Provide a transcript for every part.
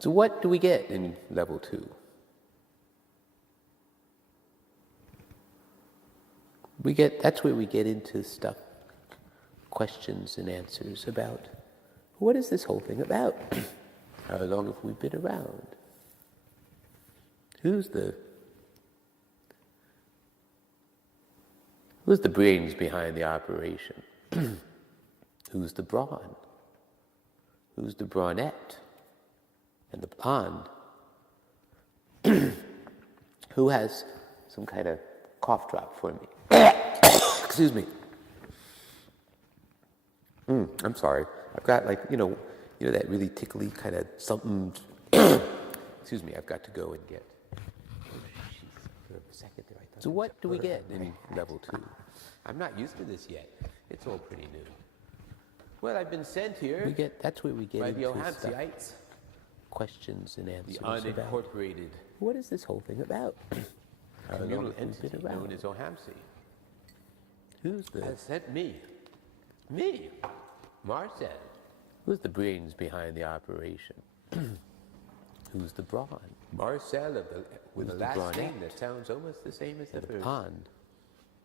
So what do we get in level 2? That's where we get into stuff, questions and answers about what is this whole thing about? How long have we been around? Who's the brains behind the operation? Who's the brawn? Who's the brawnette? And the blonde? Who has some kind of cough drop for me? Excuse me. I'm sorry. I've got you know that really tickly kind of something. Excuse me. I've got to go and get. For a second there, I thought. So what do we get in level 2? I'm not used to this yet. It's all pretty new. Well, I've been sent here. That's where we get into stuff. Questions and answers. The unincorporated. What is this whole thing about? Communal entity known as Ohamsi. Who's the? Has sent me, Marcel. Who's the brains behind the operation? Who's the brawn? Marcel with the last name that sounds almost the same as the first. Pond.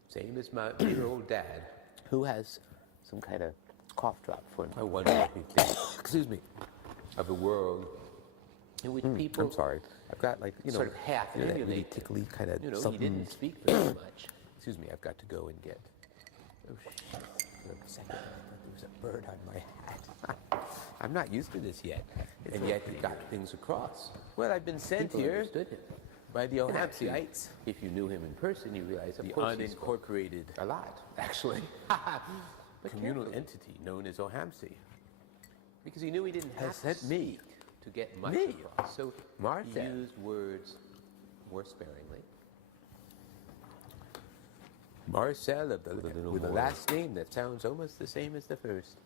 Same as my dear old dad. Who has some kind of cough drop for me? I wonder if he thinks. Excuse me. Of a world in which people. I'm sorry. I've got sort of half that really tickly kind of something. He didn't speak very much. Excuse me. I've got to go and get. Oh shit! For a second, I thought there was a bird on my hat. I'm not used to this yet, and yet he got things across. Well, I've been sent here by the Ohamsiites. If you knew him in person, you realize the unincorporated a lot, actually. Communal entity known as Ohamsi. Because he knew he didn't have sent me to get much across. So Martha used words more sparingly. Marcel with the last name that sounds almost the same as the first.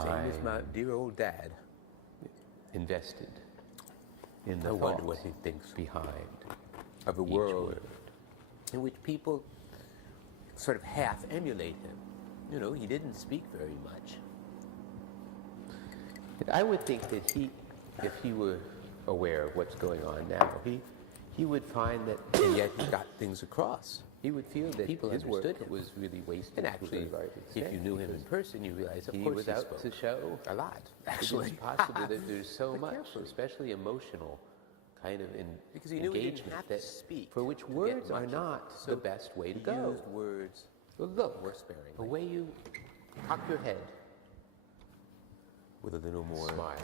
Same as my dear old dad. Invested in the thought what he thinks behind of a world in which people sort of half emulate him. He didn't speak very much. I would think that if he were aware of what's going on now, he would find that, and yet he got things across. He would feel that his work was really wasted. And actually, if you knew him in person, you realize, of course, he was out to show a lot. Actually, it's possible that there's so much, especially emotional kind of because he knew he didn't have to speak, for which words are not the best way to go. He used words. Well, look, more sparingly. The way you cock your head with a little more smile.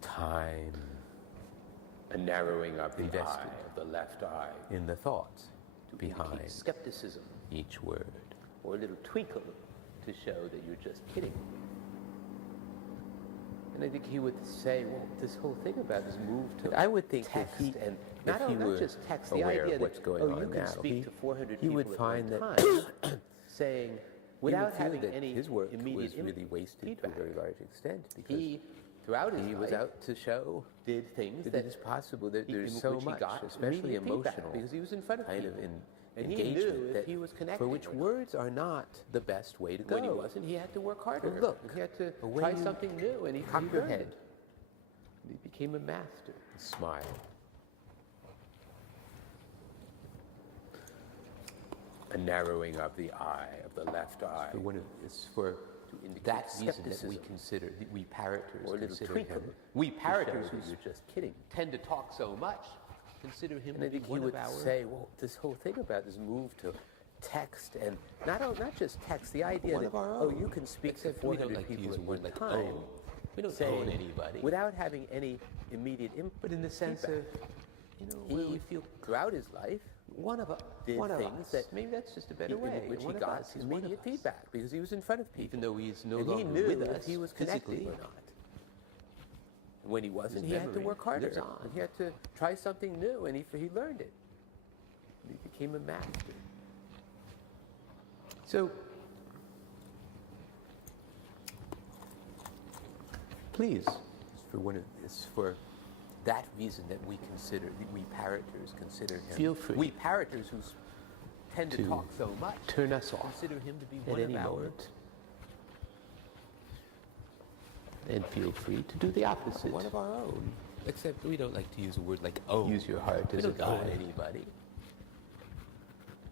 Time. A narrowing of the eye, of the left eye, in the thoughts behind skepticism, each word, or a little twinkle to show that you're just kidding. And I think he would say, well, this whole thing about this move to I would think text that he and not just text, the idea that what's going on you can now, speak to 400 people would find at one time, saying without having any his work immediate was really wasted feedback. To a very large extent because throughout his life, was out to show, did things that it is possible that there's so much, especially emotional, because he was in front of people, and engagement he knew that he was connected, for which words are not the best way to go. When he wasn't, he had to work harder. Well, look, he had to try something new, and he cocked your head. He became a master. Smile. A narrowing of the eye, of the left eye. So to indicate that skepticism that we consider, we parroters or consider him. We parroters who are just kidding tend to talk so much. Consider him. And I think he would say, well, this whole thing about this move to text and not just text. The idea that you can speak to 400 people at one time. We don't own anybody without having any immediate input. But in the sense of, we feel throughout his life. One of us did things that maybe that's just a better way in which he got his immediate feedback because he was in front of people. Even though he's no longer with us, he knew if he was connected or not. And when he wasn't, he had to work harder. And he had to try something new, and he learned it. He became a master. So, please, for that reason that we parroters consider him. Feel free. We parroters who tend to talk so much. Turn us off. Consider him to be one of ours. And feel free to do the opposite. One of our own. Except we don't like to use a word like own. Use your heart as a guide. We don't own anybody.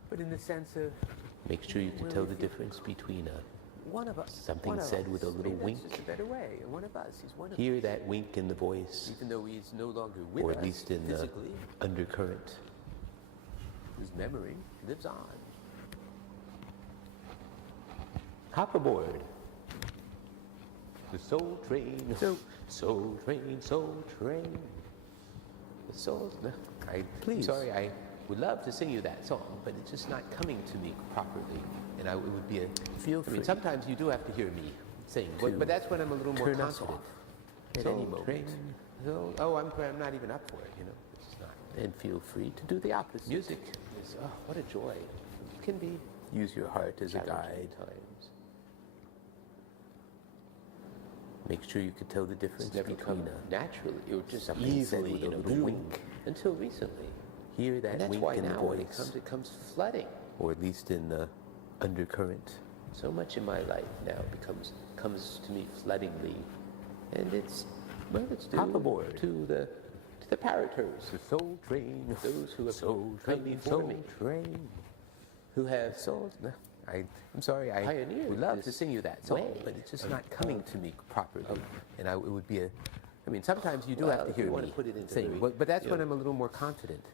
But in the sense of... Make sure you can tell the difference between one of us, something said with a little wink. That's just a better way. One of us. He's one of us. Hear that wink in the voice. Even though he's no longer with us, or at least in the undercurrent. His memory lives on. Hop aboard. The soul train. Soul train, soul train. The soul... Please. Sorry, I would love to sing you that song, but it's just not coming to me properly. And it would be a... Feel free. I mean, sometimes you do have to hear me sing, but that's when I'm a little more confident. At any moment. I'm not even up for it, you know. It's just not. And feel free to do the opposite. Music is, what a joy. It can be. Use your heart as a guide. Times. Make sure you can tell the difference between naturally or just easily with a little wink. Until recently. Hear that wink in the voice. It comes flooding. Or at least in the undercurrent. So much in my life now comes to me floodingly. And it's hop aboard to the parators. The soul train. Those who have come before me. Train. Who have souls. I'm sorry, I would love to sing you that song, but it's just not coming to me properly. And it would be I mean, sometimes you do have to hear me sing, but that's when I'm a little more confident.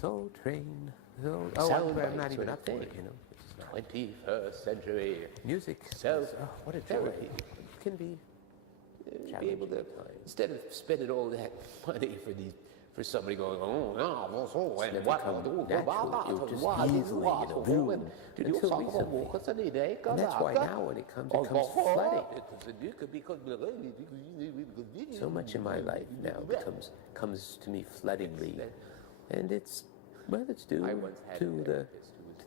Soul train. I'm not even up for it, you know. 21st century music. What a joy. It can be able to, instead of spending all that money for somebody going, and what and that's why now when it comes flooding. So much in my life now comes to me floodingly. And it's due to the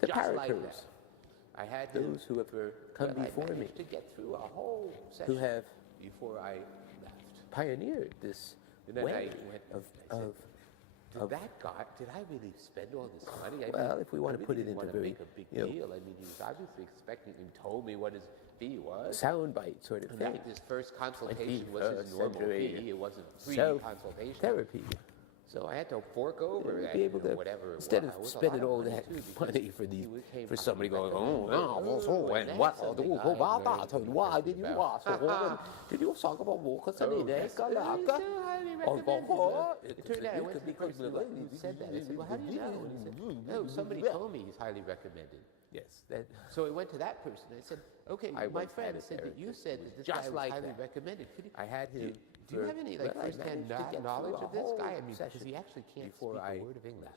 parators. I had those who have come before me, to get through a whole session who have, before I left, pioneered this way did I really spend all this money? If we want to put it into very, make a big deal. I mean, he was obviously expecting. He told me what his fee was. Soundbite sort of thing. His first consultation was his normal fee. It wasn't free consultation. Therapy. So I had to fork over that, be able to, whatever. Instead of spending all that money for somebody going, and what? Why did you ask? Did you talk about walk it turned out I went to the person who said that. I said, well, how do you know? And he said, no, somebody told me he's highly recommended. Yes. So I went to that person. I said, okay, my friend said that you said that this guy was highly recommended. I had him. Do you have any first-hand knowledge of this guy? I mean, because he actually can't speak a word of English.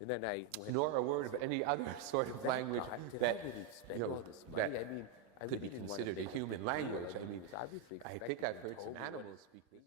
And then nor a word of any other sort of language that could be considered a human language. I mean, I think I've heard some animals speak this.